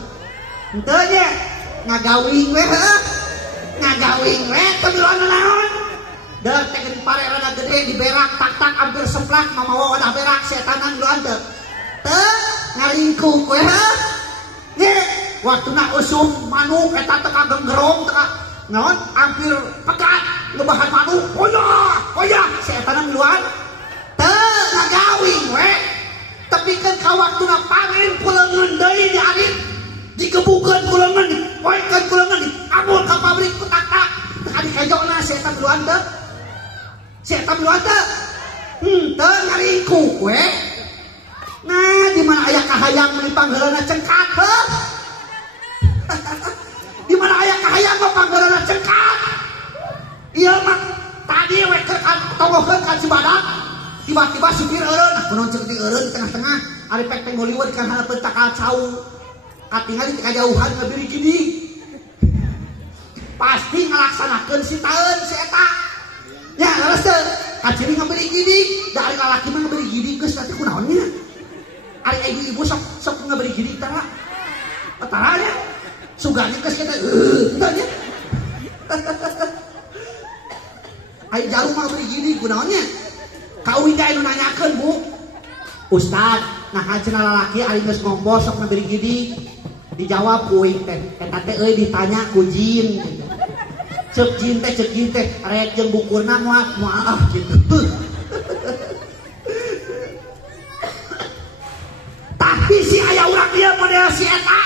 Henteu nya ngagawing we heuh. Ngagawing we teu miluan naon? Dah teken pare rada gede di berak tak hampir semplak mamawa wadah berak setanan lu ante teu ngaringkuk we ye waktuna usum manuk eta teu kagenggerong teu naon hampir pegat lebahan manuk oyah setanan luan teu ngagawing we tapi kan ka waktuna panen puleungeun deui di arit dikebukeun puleungeun dipoekeun puleungeun diamul ka pabrik ku tak adi kajona setan luan teu setan lu ada, teu ngaringkuk we. Nah, di mana aya kahayang meuli panggeulana cengkat heuh? Di mana aya kahayang mah panggeulana cengkat? Ieu mah tadi we keur togohkeun ka Cibadak, tiba-tiba supir eureun, kunaon ceuk di eureun tengah-tengah, ari pek teng Hollywood kan hareupeun takal cau. Katingali ti kajauhan ngabiri gidi. Pasti ngalaksanakeun si taeun si eta. Ya, leres teh. Kaciri ngaberi gidi, da ari lalaki mah ngaberi gidi geus teh kunaon nya? Ari ibu-ibu sok ngaberi gidi tara. Tara nya. Sugana geus kita teh nya. Ai jarum mah ngaberi gidi kunaon nya? Kauwi da anu nanyakeun, Bu. Ustad, nah cenah lalaki ari geus ngombo sok ngaberi gidi. Dijawab kuing teh, eta teh euy ditanya ku jin. Cek jin teh rek jeung bukurna moal gitu. Tapi si aya urang dia model si eta.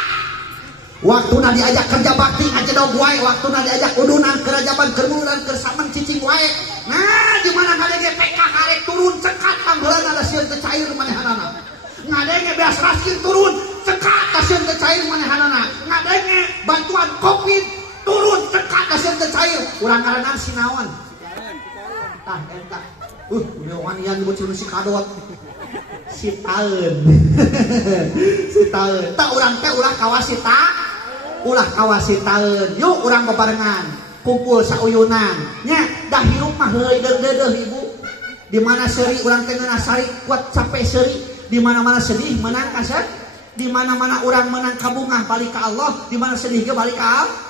Waktuna diajak kerja bakti ngacedog wae, waktuna diajak udunan kerajaban kermulan kersaman cicing wae. Nah, di mana ngadenge PK karek turun cekat panggeulana da sieun teu cair manehanana. Ngadenge beas raskin turun cekat da sieun teu cair manehanana. Ngadenge bantuan Covid turun cekat hasil cair urang ngaranna sinaon tah eta udah wanian bocil si kadot si taeun tah urang teh ulah kawasi taeun yuk urang bebarengan kumpul sauyunan nya dah hirup mah heuy deudeuh ibu di mana seuri urang teh ngeunah sari kuat capek seuri di mana-mana sedih menang kasar di mana-mana urang menang kabungah balik ka Allah di mana sedih ge balik ka Allah.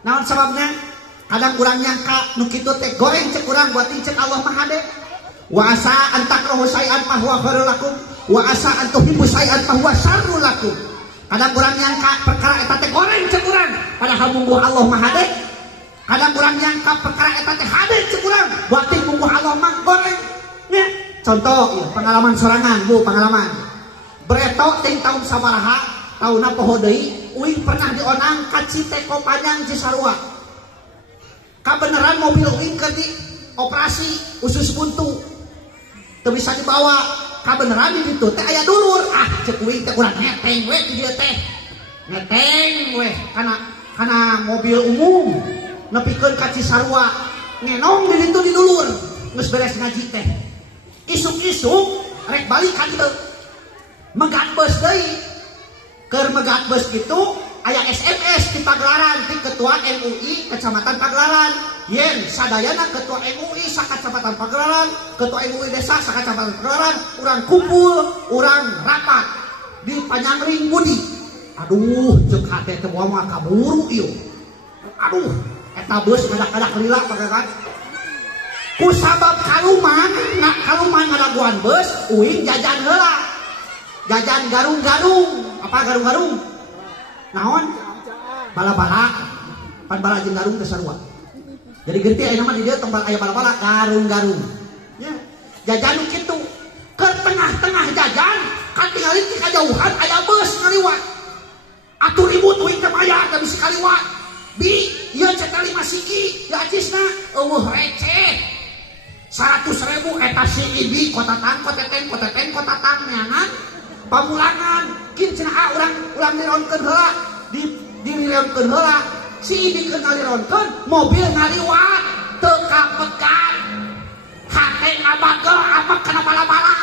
Naon sababna? Kadang urang nyangka nu kitu teh goreng cek urang buat cek Allah mah hade. Wa asa an takrahu syai'an fa huwa khairul lakum wa asa an tuhibbu syai'an fa huwa syarrul lakum. Kadang urang nyangka perkara eta teh goreng cek urang padahal mungguh Allah mah hade. Kadang urang nyangka perkara eta teh hade cek urang buat mungguh Allah mah goreng. Nya, contoh ya, pengalaman sorangan, Bu, pengalaman. Bereto ting taun sabaraha, taunna poho deui uing pernah dionang ka Citeko Panjang Cisarua. Kabeneran mobil uing keur di operasi usus buntu. Teu bisa dibawa. Kabeneran di ditu teh aya dulur. Cek uing teh urang neteng we di dieu teh. ngeteng weh kana mobil umum nepikeun ka Cisarua ngenong di ditu di dulur geus beres ngaji teh isuk-isuk rek balik ka dieu megat beus deui keur megat beus kitu aya SMS di Pagelaran ti ketua MUI Kecamatan Pagelaran yen sadayana ketua MUI sakacamatan Pagelaran ketua MUI desa sakacamatan Pagelaran urang kumpul urang rapat di Panyangring Budi. Aduh ceuk hate teh moal kaburu ieu aduh eta beus ngadak-ngadak lila pagagan ku sabab kaluman ngadaguan beus uing jajan heula jajan garung-garung apa garung-garung naon bala-bala pan bala jeung garung teh sarua jadi genti aya nama di dieu tempat aya bala-bala garung-garung nya jajan kitu ke tengah-tengah jajan kan tingali ti kajauhan aya beus ngaliwat atuh ribut uing teh aya da bisi kaliwat bi ieu cetak 5 siki ya acisna eueuh receh 100.000 eta si ibi kotatang kotatang neangan pamulangan kin cenah urang lironkeun heula di lironkeun heula si ibi keur ngalironkeun mobil ngaliwat teu kapegat hate ngabagel amek kana bala-bala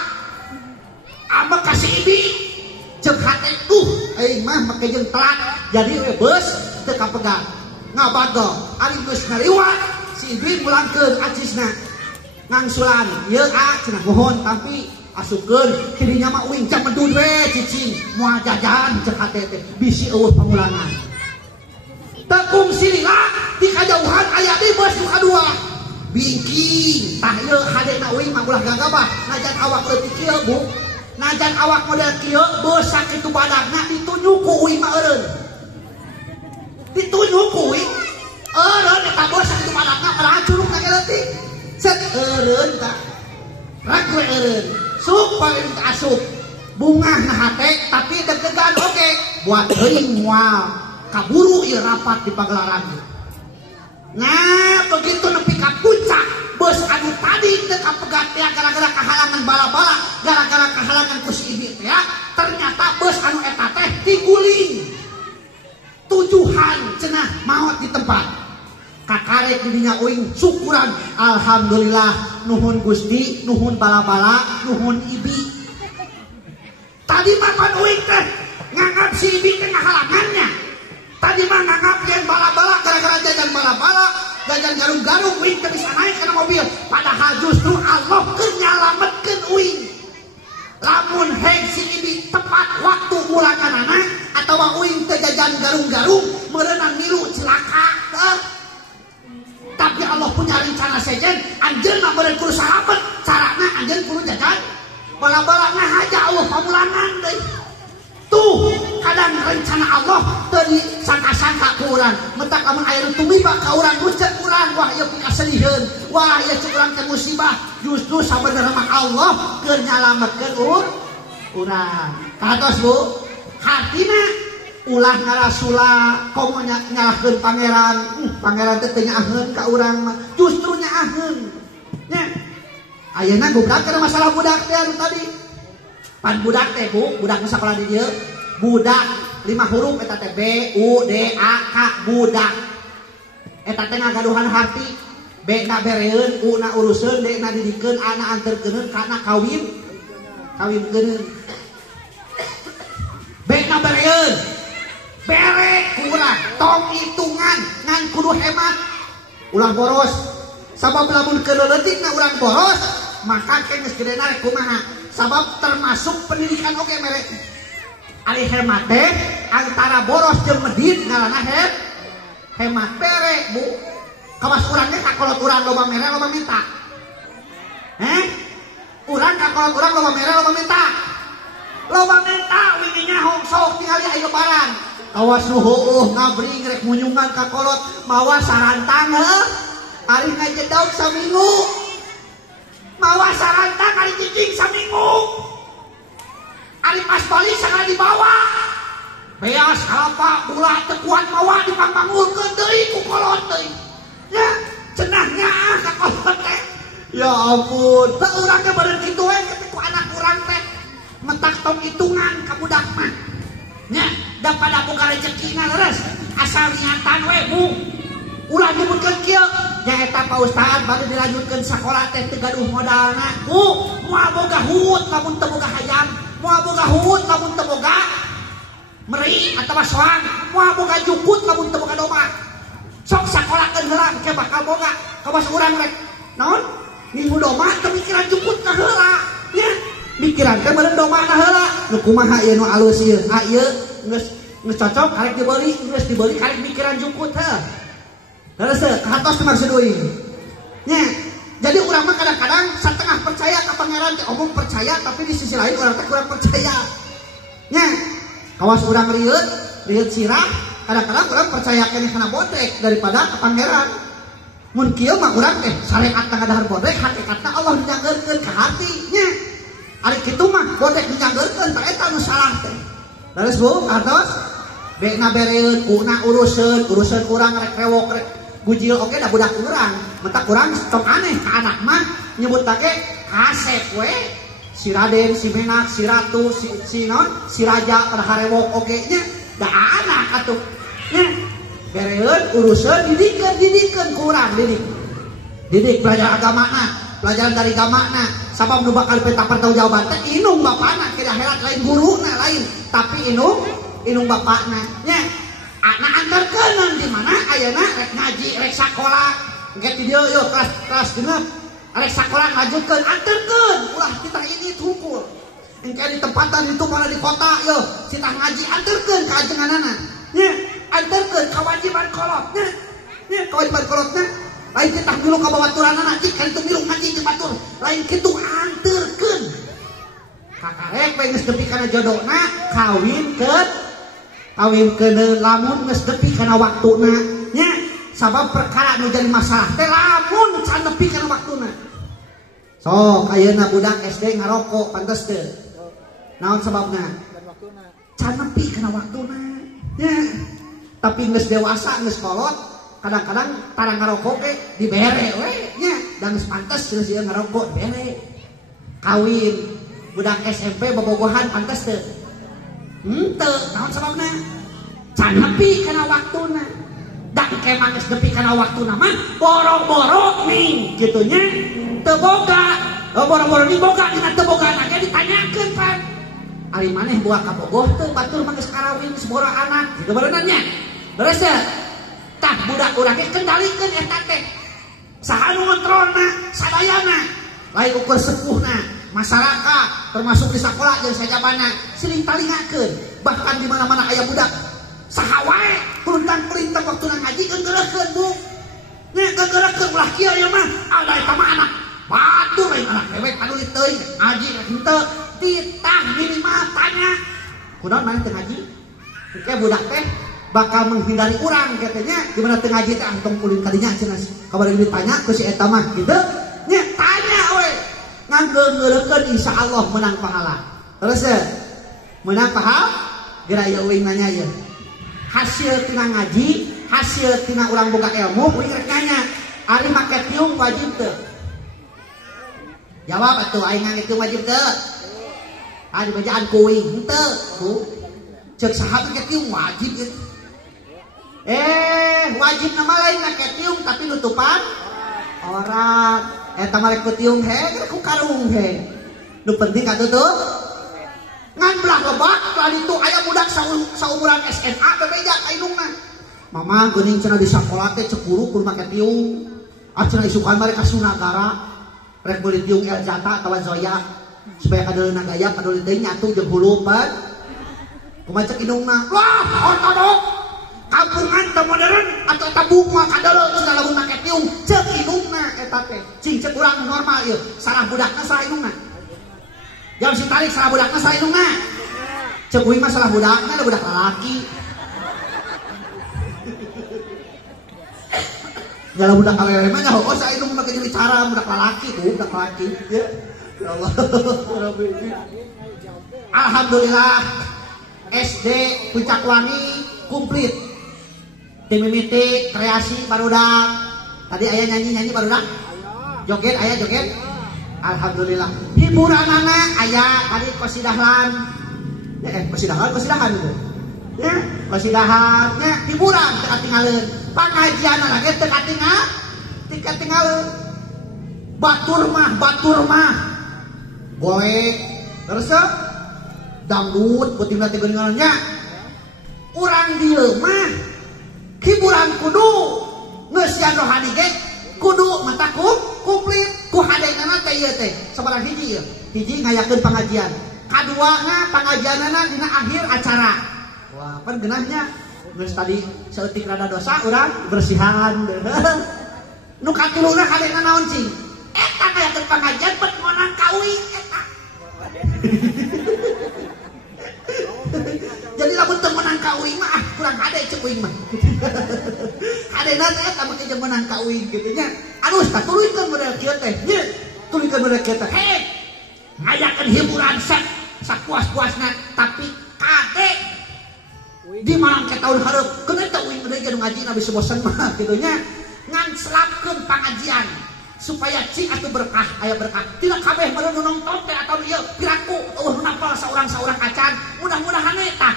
amek ka si ibi ceuk hate aing mah make jeung telat jadi we beus teu kapegat ngabagel ari geus ngaliwat si ibi mulangkeun acisna ngangsulan ieu cenah mohon tapi asukeun kidinya mah uing jam medun we cicing moal jajan ceuk hate teh bisi eueuh pamulangan tekung silila di kajauhan aya di bus nu kadua bingking tah ieu hadena uing mah ulah gagabah najan awak leutik kieu Bu najan awak model kieu beus sakitu badagna ditunjuk ku uing mah eureun ditunjuk ku uing eureun eta beus sakitu badagna padahal curug na leutik set eureun tah rak we eureun sup paling asup bunga na hate tapi deg-degan oke buat teuing moal kaburu ieu rapat di Pagelaran. Nah begitu nepi ka puncak bus anu tadi teu kapegat ya gara-gara kahalangan bala-bala gara-gara kahalangan ku si ibi ya ternyata bus anu eta teh diguling tujuan cenah maot di tempat kakarek didinya uing syukuran alhamdulillah nuhun Gusti nuhun bala-bala nuhun ibi tadi mah pan uing teh nganggap si ibi teh ngahalangannya tadi mah nganggap yen bala-bala gara-gara jajan bala-bala jajan garung-garung uing teh bisa naik kana mobil padahal justru Allah keur nyalametkeun uing lamun heg si ibi tepat waktu mulanganana atawa uing teh jajan garung-garung meureunang milu cilaka tapi Allah punya rencana sejen anjeunna beureun kudu sarapet carana anjeun kudu jajan bala-bala ngahaja Allah pamulangan deui tuh kadang rencana Allah teu disangka-sangka ku urang mentak lamun aya nu tumiba ka urang nucet urang wah ieu pikaseliheun wah ieu cuk urang teh musibah justru sabenerna mah Allah keur nyalametkeun urang katos Bu hartina ulah ngarasula komo nyalahkeun pangeran teh teu nyaaheun ka urang mah justru nyaaheun nya ayeuna budak kana masalah budak teh anu tadi pan budak teh Bu budak nu sakola di dieu budak 5 huruf eta teh B U D A K budak eta teh ngagaduhan harti B na bereun U na uruseun D na didikeun A na anterkeun kana kawinkeun B na bereun bere kurang tong hitungan ngan kudu hemat ulah boros sabab lamun keleuletik na urang boros maka geus gedena rek kumaha sabab termasuk pendidikan oge mere ari hemat teh antara boros jeung medit ngaranna hemat bere Bu kawas urang teh kakolot urang loba mere loba minta urang kakolot urang loba mere loba minta winginya sok tingali aya barang awas nu heueuh ngabring rek munyungan ka kolot mawa sarantang ari ngajedaug saminggu mawa sarantang ari cicing saminggu ari pas balik sagala dibawa beas halapa ulah teu kuat mawa dipangpangulkeun deui ku kolot deui nya cenah nyaah ka kolot teh ya ampun teu urang ge beureun kitu we ku anak urang teh mentak tong hitungan ka budak mah nya da pada boga rezekina leres asal niatan we bu ulah nyebutkeun kieu nyaeta Pak Ustad bade dilanjutkeun sakola teh teu gaduh modalna bu moal boga huut lamun teu boga hayam moal boga huut lamun teu boga meri atawa soang moal boga jukut lamun teu boga domba sok sakolakeun heula ke bakal boga kawas urang rek naon minggu domba teu mikiran jukut ka heula nya mikiran ke beureun domba na heula nu kumaha ieu nu alus ieu ieu geus cocok karek dibeli geus dibeli karek mikiran jukut heuh heuseul kahatos maksud euy nya jadi urang mah kadang-kadang satengah percaya ka pangeran teh omong percaya tapi di sisi lain urang teh kurang percaya nya kawas urang rieut sirah kadang-kadang urang percaya keneh kana bodrek daripada ka pangeran mun kieu mah urang teh syariat teh ngadahar bodrek hakikatna Allah dinyanggeurkeun ka hati nya ari kitu mah bodrek dinyanggeurkeun tah eta nu salah teh leres bu artos bekna bereun kuna urusan urang rek rewok rek bujil oke da budak urang mentak urang tong aneh ka anak mah nyebut take kasep we si Raden si Menak si Ratu si non si Raja pada harewok oke nya da anak atuh nya bereun urusan didikeun ku urang didik belajar agamana pelajaran dari agamana sabab nu bakal peta pertanggungjawaban teh inung bapana ke akhirat lain guruna lain tapi inung bapakna nya anak antarkeun di mana ayeuna rek ngaji rek sakola engke di dieu yo kelas 6 rek sakola ngajukeun antarkeun ulah kita ini tukul engke di tempatan itu mana di kota yo cita ngaji antarkeun ka ajenganana nya antarkeun kewajiban kolotna nya kewajiban kolotna lain kita milu ka babaturanana jika itu milu ngaji ke batur lain kitu antarkeun kakarek we geus nepi kana jodona kawinkeun lamun geus nepi kana waktuna nya sabab perkara nu jadi masalah teh lamun can nepi kana waktuna sok ayeuna budak SD ngarokok pantes teu naon sababna can nepi kana waktuna nya tapi geus dewasa geus kolot kadang-kadang tarang ngarokok ge dibere we nya da geus pantes geus ieu ngarokok dibere kawin budak SMP bobogohan pantes teu henteu naon sababna can nepi kana waktuna dan kemang geus nepi kana waktuna mah boro-boro ning kitu nya teu boga boro-boro ning boga dina teu bogana ge ditanyakeun pan ari maneh boga ka bogoh teu batur mah geus karawin sabora anak kitu beuneuran nya beres teh tah budak urang ge kendalikeun eta teh saha nu ngontrolna sadayana lain ukur sepuhna masyarakat termasuk di sekolah jeung sajabana sering talingakeun bahkan di mana-mana aya budak saha wae pelintang-pelintang waktu ngaji geugeurekeun bu nya geugeurekeun ulah kieu ieu mah ada eta mah anak batur lain anak dewek anu teuing ngaji henteu ditah minimal tanya kunaon maneh teu ngaji engke budak teh bakal menghindari urang katanya gimana teu ngaji teh antong ulin kadinya cenah kabar ditanya ku si eta mah kitu nya tanya we nganggeureukeun insyaallah menang pahala terus menang pahala geura ieu uing nanya ieu hasil tina ngaji hasil tina urang boga ilmu uing rek nanya ari make tiung wajib teu jawab atuh aing ngangge wajib teu ari bacaan ku uing henteu bu ceuk saha make tiung wajib wajib nama lain make tiung tapi nutupan orang eta mah rek tiung he ku karung he nu penting katutup ngan belah lebak lah itu aya budak saumuran SMA bebeja ka indungna mama geuning cenah di sakola teh cekuru kudu make tiung cenah isukan mah rek ka Sunagara rek beuli tiung Eljata atawa Zoya supaya kadeulina gaya kadeulina teuing nyatu jeung hulupan kumaha cek indungna wah ortodok kampungan teu modern atau eta bukma kadeuleu cenah lamun make tiung ceuk indungna eta teh cing ceuk urang normal ieu salah budakna salah indungna jam si tarik salah budakna salah indungna ceuk uing mah salah budakna da budak lalaki Jala budak kalele mah nyaho salah indung make jadi cara budak lalaki tuh budak lalaki ya Allah alhamdulillah SD Puncak Wangi komplit dimimiti kreasi barudak tadi aya nyanyi barudak joget aya joget alhamdulillah hiburanana aya tadi kosidahan kosidahan itu Ya, masih dahannya hiburan teka tinggalin pengajian lagi teka tinggalin batur mah goe terus dangdut putih nanti gengalnya urang dia mah hiburan kudu ngesian rohani ge kudu mata kumplit ku hadeunana teh ieu teh sabaraha hiji ngayakeun pengajian kaduana pengajianana dina akhir acara. Wah, pan geunahnya geus tadi saeutik rada dosa urang bersihan. Nu katiluna kadena naon cing? Eta ngayakeun pengajian bet meunang kawin eta. Jadi lamun teu meunang kawin mah kurang hade ceuk uing mah. Hadena teh eta make jeung meunang kawin kitu nya. Alus tah tuluykeun model kieu teh. Nya, tuluykeun model kieu teh. Heh. Ngayakeun hiburan sapuas-puasna tapi kade di malam ke tahun hareup keun eta uing deui nu ngaji nabi bosan mah kitu nya ngan selapkeun pangajian supaya cing atuh berkah aya berkah tidak kabeh meureun nu nongton teh ataun ieu piraku eueuh napal saurang-saurang acan mudah-mudahan eta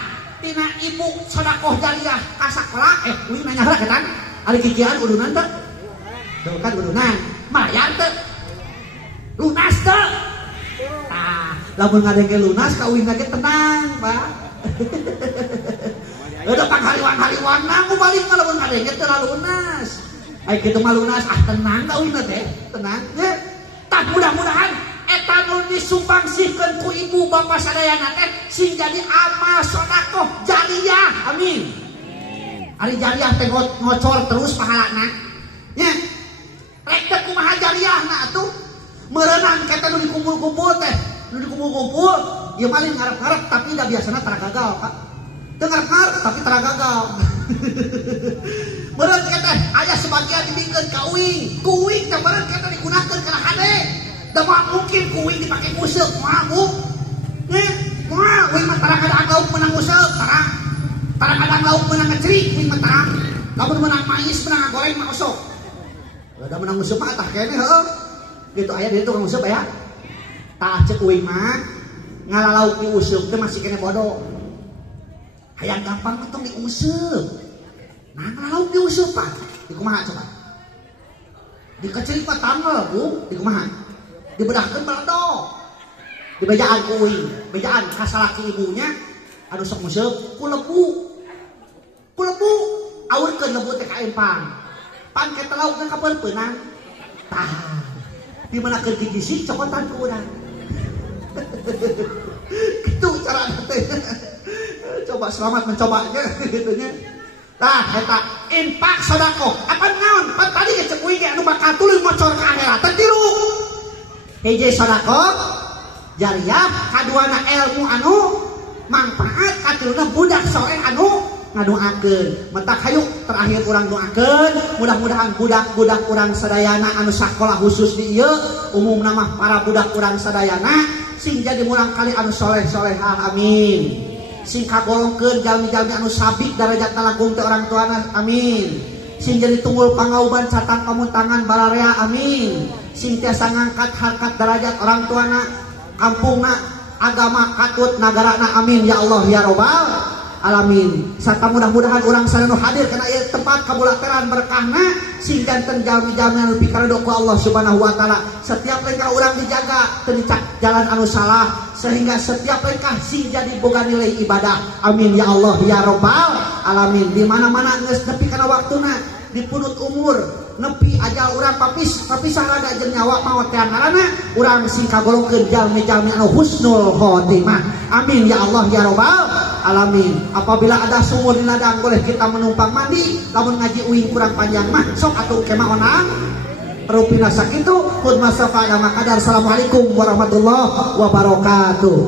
tina ibu sedekah jariah ka sakola uing nanya heula ketan ari kikian udunan teh teu kan udunan mayar teh lunas teh tah lamun ngadenge lunas ka uing ge tenang Pak. Udah panghaliwan-haliwan aku balik mah lamun ngadenge teu lunas. Ai kitu mah lunas tenang da uing teh, tenang. Ya. Tak mudah-mudahan eta nu disumbangsiikeun ku ibu bapa sadayana teh sing jadi amal sedekah jariah. Amin. Ari jariah teh ngocor terus pahalana. Nya. Rek teh kumaha jariahna atuh? Meureunang kita nu dikumpul-kumpul teh, nu dikumpul-kumpul, ieu maling ngarep-ngarep tapi da biasana tara gagal, Pak. Teu ngarep-ngarep tapi tara gagal. Meureun kita aya sebagian dibikeun ka uing, ku uing teh meureun kita digunakeun ka hade. Da moal mungkin ku uing dipake museuk, moal bu. Moal uing mah tara kadang lauk menang museuk, tara kadang lauk menang ngecerik, uing mah tara. Lamun menang mais, menang goreng mah osok. Da menang museuk mah tah keneh heuh. Gitu aya dia tukang useup ya. Tah ceuk uing mah ngalalauk di useup teh masih kene bodoh. Hayang gampang mah tong diuseup. Nah ngalalauk di useup Pak. Di kumaha coba? Dikecerik mah tanggal Bu, di kumaha? Dibedahkeun balado. Dibejaan ku uing, bejaan ka salaki ibunya anu sok museup ku lebu. Ku lebu aurkeun lebu teh ka empang. Pan kita laukna ka peurpeunang. Tah di mana ke gigi cokotan ku urang. Itu cara teh. Coba selamat mencobanya gitu nya. Tah eta infak sedekah. Apa naon? Pan tadi ge ceuk uing anu bakal tuluy ngocor ka akhirat teh tilu. Hiji sedekah jariah, kaduana ilmu anu manfaat, katiluna budak soleh anu ngadoakeun. Mentak hayu terakhir urang doakeun mudah-mudahan budak-budak urang sadayana anu sakola khusus di ieu umumna mah para budak urang sadayana sing jadi murang kali anu soleh-solehah amin. Sing kagolongkeun jalmi-jalmi anu sabik darajatna langkung teh orang tuana amin. Sing jadi tunggul pangauban catang pamuntangan balarea amin. Sing tiasa ngangkat harkat derajat orang tuana kampungna agama katut nagarana amin ya Allah ya Rabbal alamin. Sarta mudah-mudahan urang sadaya hadir kana ieu tempat kabulateran berkahna sing janten jalmi-jalmi anu pikaredo ku Allah Subhanahu wa taala. Setiap langkah urang dijaga teu dicak jalan anu salah sehingga setiap langkah sing jadi boga nilai ibadah. Amin ya Allah ya Rabbal alamin. Di mana-mana geus nepi kana waktuna di punut umur nepi ajal urang papisah raga jeung nyawa maot teh ngaranna urang sing kagolongkeun jalmi-jalmi anu husnul khotimah. Amin ya Allah ya Rabbal alamin. Apabila ada sumur di ladang boleh kita menumpang mandi. Lamun ngaji uing kurang panjang mah sok atuh kemah onang rupina sakitu. Khud masafa ada makadar. Assalamualaikum warahmatullahi wabarakatuh.